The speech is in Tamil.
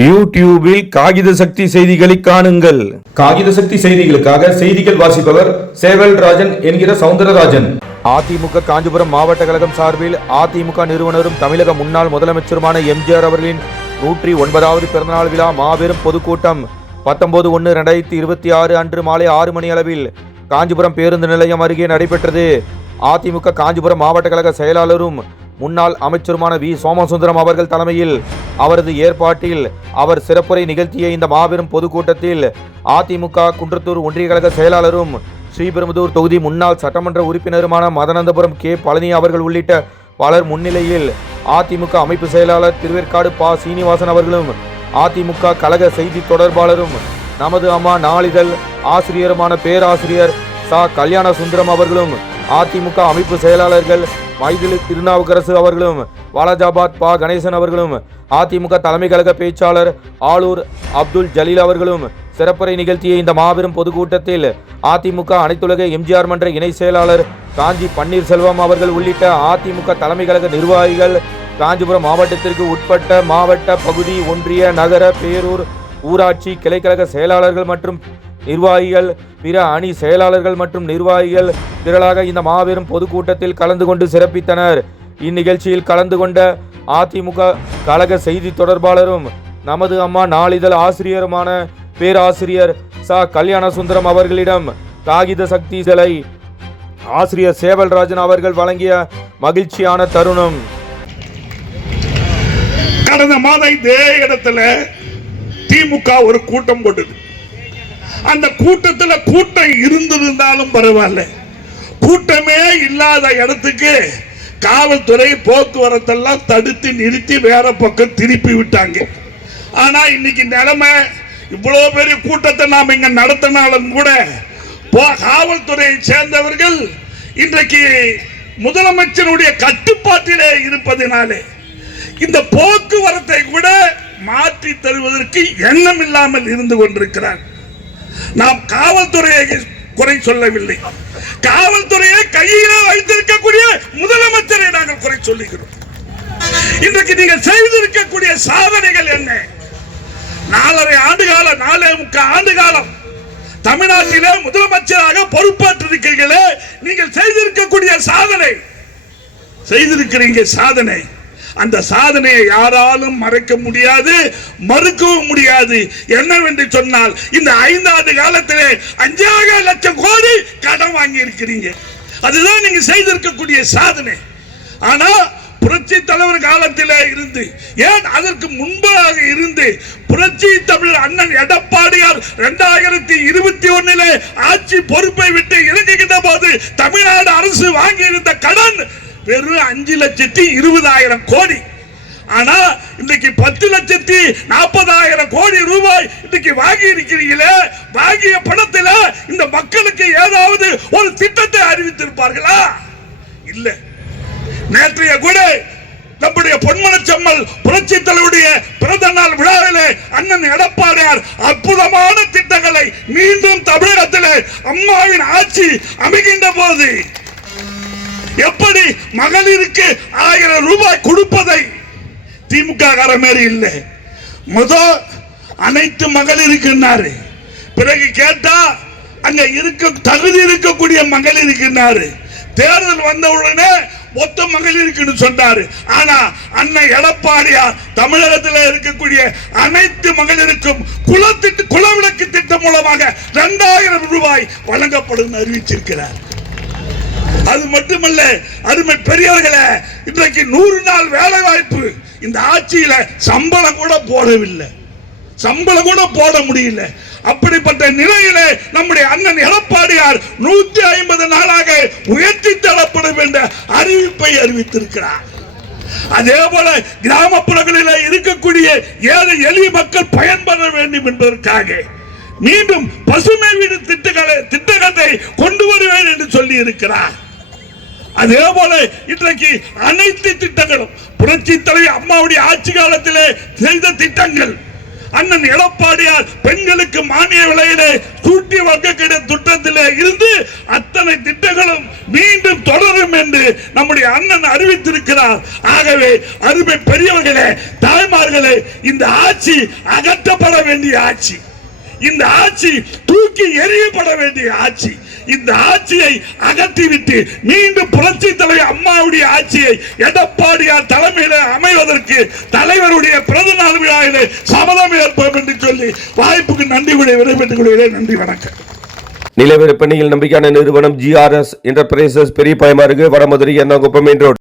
யூடியூபில் காகித சக்தி செய்திகளை காணுங்கள். காகித சக்தி செய்திகளுக்காக செய்திகள் வாசிப்பவர் சேவல் ராஜன் என்கிற சவுந்தரராஜன். அதிமுக காஞ்சிபுரம் மாவட்ட கழகம் சார்பில் அதிமுக நிறுவனரும் தமிழக முன்னாள் முதலமைச்சருமான எம்ஜிஆர் அவர்களின் நூற்றி ஒன்பதாவது பிறந்தநாள் விழா மாபெரும் பொதுக்கூட்டம். பத்தொன்பது ஒன்று ரெண்டாயிரத்தி இருபத்தி ஆறு அன்று மாலை ஆறு மணி அளவில் காஞ்சிபுரம் பேருந்து நிலையம் அருகே நடைபெற்றது. அதிமுக காஞ்சிபுரம் மாவட்ட கழக செயலாளரும் முன்னாள் அமைச்சருமான வி. சோமசுந்தரம் அவர்கள் தலைமையில் அவரது ஏற்பாட்டில் அவர் சிறப்புரை நிகழ்த்திய இந்த மாபெரும் பொதுக்கூட்டத்தில் அதிமுக குன்றத்தூர் ஒன்றிய கழக செயலாளரும் ஸ்ரீபெரும்புதூர் தொகுதி முன்னாள் சட்டமன்ற உறுப்பினருமான மதனந்தபுரம் கே. பழனி அவர்கள் உள்ளிட்ட பலர் முன்னிலையில் அதிமுக அமைப்பு செயலாளர் திருவேற்காடு பா. சீனிவாசன் அவர்களும் அதிமுக கழக செய்தி தொடர்பாளரும் நமது அம்மா நாளிதழ் ஆசிரியருமான பேராசிரியர் சா. கல்யாண சுந்தரம் அவர்களும் அதிமுக அமைப்பு செயலாளர்கள் மைதிலி திருநாவுக்கரசு அவர்களும் வாலாஜாபாத் பா. கணேசன் அவர்களும் அதிமுக தலைமை கழக பேச்சாளர் ஆளூர் அப்துல் ஜலீல் அவர்களும் சிறப்புரை நிகழ்த்திய இந்த மாபெரும் பொதுக்கூட்டத்தில் அதிமுக அனைத்துலக எம்ஜிஆர் மன்ற இணை செயலாளர் காஞ்சி பன்னீர்செல்வம் அவர்கள் உள்ளிட்ட அதிமுக தலைமை கழக நிர்வாகிகள் காஞ்சிபுரம் மாவட்டத்திற்கு உட்பட்ட மாவட்ட பகுதி ஒன்றிய நகர பேரூர் ஊராட்சி கிளைக்கழக செயலாளர்கள் மற்றும் நிர்வாகிகள் பிற அணி செயலாளர்கள் மற்றும் நிர்வாகிகள் திரளாக இந்த மாபெரும் பொதுக்கூட்டத்தில் கலந்து கொண்டு சிறப்பித்தனர். இந்நிகழ்ச்சியில் கலந்து கொண்ட அதிமுக கழக செய்தி தொடர்பாளரும் நமது அம்மா நாளிதழ் ஆசிரியருமான பேராசிரியர் ச. கல்யாண சுந்தரம் அவர்களிடம் காகித சக்தி சிலை ஆசிரியர் சேவல்ராஜன் அவர்கள் வழங்கிய மகிழ்ச்சியான தருணம். கடந்த மாதம் இதே இடத்துல திமுக ஒரு கூட்டம் போட்டது. அந்த கூட்டத்தில் கூட்டம் இருந்திருந்தாலும் பரவாயில்ல. கூட்டமே இல்லாத இடத்துக்கு காவல்துறை போக்குவரத்தெல்லாம் தடுத்து நிறுத்தி வேற பக்கம் திருப்பி விட்டாங்க. ஆனா இன்னைக்கு நிலைமை இவ்வளோ பெரிய கூட்டத்தை நாம் இங்க நடத்தினாலும் கூட போ- காவல்துறையை சேர்ந்தவர்கள் இன்றைக்கு முதலமைச்சருடைய கட்டுப்பாட்டிலே இருப்பதினாலே இந்த போக்குவரத்தை கூட மாற்றி தருவதற்கு எண்ணம் இல்லாமல் இருந்து கொண்டிருக்கிறார். நாம் காவல்துறையை குறை சொல்லவில்லை. காவல்துறையை கையில வைத்திருக்கக்கூடிய முதலமைச்சரை நாங்கள் குறை சொல்லுகிறோம். இன்றைக்கு நீங்கள் செய்திருக்கக்கூடிய சாதனைகள் என்ன? நாலரை ஆண்டு காலம் நாலே முக்கால் ஆண்டு காலம் தமிழ்நாட்டிலே முதலமைச்சராக பொறுப்பேற்றிருக்கிறீர்களே நீங்கள் செய்திருக்கக்கூடிய சாதனை. செய்திருக்கிறீங்க சாதனை. அந்த சாதனையை யாராலும் மறைக்க முடியாது மறுக்கவும் முடியாது. என்னவென்று சொன்னால் இந்த ஐந்தாவது காலத்திலே அஞ்சாக லட்சம் கோடி கடன் வாங்கி இருக்கிறீங்க அதுதான் நீங்க செய்திருக்கக்கூடிய சாதனை. ஆனா புரட்சி தலைவர் காலத்திலே இருந்து ஏன் அதற்கு முன்பாக இருந்து புரட்சி தமிழர் அண்ணன் எடப்பாடியார் இரண்டாயிரத்தி இருபத்தி ஒன்னிலே ஆட்சி பொறுப்பை விட்டு இறங்குகின்ற போது தமிழ்நாடு அரசு வாங்கியிருந்த கடன் வெறும் அஞ்சு லட்சத்தி இருபதாயிரம் கோடி. ஆனா இன்னைக்கு பத்து லட்சத்தி நாற்பதாயிரம் கோடி ரூபாய் இன்னைக்கு வாங்கி இருக்கிறீங்களே வாங்கிய பணத்துல இந்த மக்களுக்கு ஏதாவது ஒரு திட்டத்தை அறிவித்திருப்பார்களா? இல்லை. நேற்றைய கூட நம்முடைய பொன்மனச்சம்மல் புரட்சி தலைவருடைய பிறந்த நாள் விழாவிலே அண்ணன் எடப்பாடியார் அற்புதமான திட்டங்களை மீண்டும் தமிழகத்தில் அம்மாவின் ஆட்சி அமைகின்ற போது எப்படி மகளிருக்கு ஆயிரம் ரூபாய் கொடுப்பதை திமுக கார மாதிரி இல்லை. முதல் அனைத்து மகளிருக்குன்னாரு பிறகு கேட்டா அங்க இருக்க தகுதி இருக்கக்கூடிய மகளிருக்குன்னாரு தேர்தல் வந்த உடனே மொத்த மகளிருக்குன்னு சொன்னாரு. ஆனா அண்ணன் எடப்பாடியார் தமிழகத்தில் இருக்கக்கூடிய அனைத்து மகளிருக்கும் குலத்திட்டு குலவிளக்கு திட்டம் மூலமாக இரண்டாயிரம் ரூபாய் வழங்கப்படும் அறிவிச்சிருக்கிறார். அது மட்டுமல்ல அருமை பெரியவர்களே இன்றைக்கு நூறு நாள் வேலை வாய்ப்பு இந்த ஆட்சியில சம்பளம் கூட போடவில்லை. சம்பளம் கூட போட முடியல. அப்படிப்பட்ட நிலையிலே நம்முடைய அண்ணன் எடப்பாடியார் நூத்தி ஐம்பது நாளாக உயர்த்தி தரப்படும் என்ற அறிவிப்பை அறிவித்திருக்கிறார். அதே போல கிராமப்புறங்களில் இருக்கக்கூடிய ஏழை எளிய மக்கள் பயன்பெற வேண்டும் என்பதற்காக மீண்டும் பசுமை வீடு திட்டங்களை திட்டத்தை கொண்டு வருவேன் என்று சொல்லி இருக்கிறார் அதே போல இன்றைக்கு அனைத்து திட்டங்களும் புரட்சி தலைவி அம்மாவுடைய ஆட்சி காலத்திலே செய்த திட்டங்கள். அண்ணன் எடப்பாடியார் பெண்களுக்கு மானிய விலையிலே சூட்டி வர்க்கக்கிட திட்டத்திலே இருந்து அத்தனை திட்டங்களும் மீண்டும் தொடரும் என்று நம்முடைய அண்ணன் அறிவித்திருக்கிறார். ஆகவே அருமை பெரியவர்களே தாய்மார்களே இந்த ஆட்சி அகற்றப்பட வேண்டிய ஆட்சி. இந்த ஆட்சி தூக்கி எரியப்பட வேண்டிய ஆட்சி. இந்த ஆட்சியை அகற்றிவிட்டு மீண்டும் புரட்சி தலைவர் அம்மாவுடைய ஆட்சியை எடப்பாடியார் தலைமையில அமைவதற்கு தலைவருடைய பிறந்த நாள் விழாவிலே சபதம் ஏற்போம் என்று சொல்லி வாய்ப்புக்கு நன்றி விட விடைபெற்றுக் கொள்கிறேன் நன்றி வணக்கம். நிலவிற்பனையில் நம்பிக்கையான நிறுவனம் ஜிஆர்எஸ் என்டர்பிரைசஸ் பெரிய பயமாறு வடமதுரை என்ன குப்பமேன் ரோடு.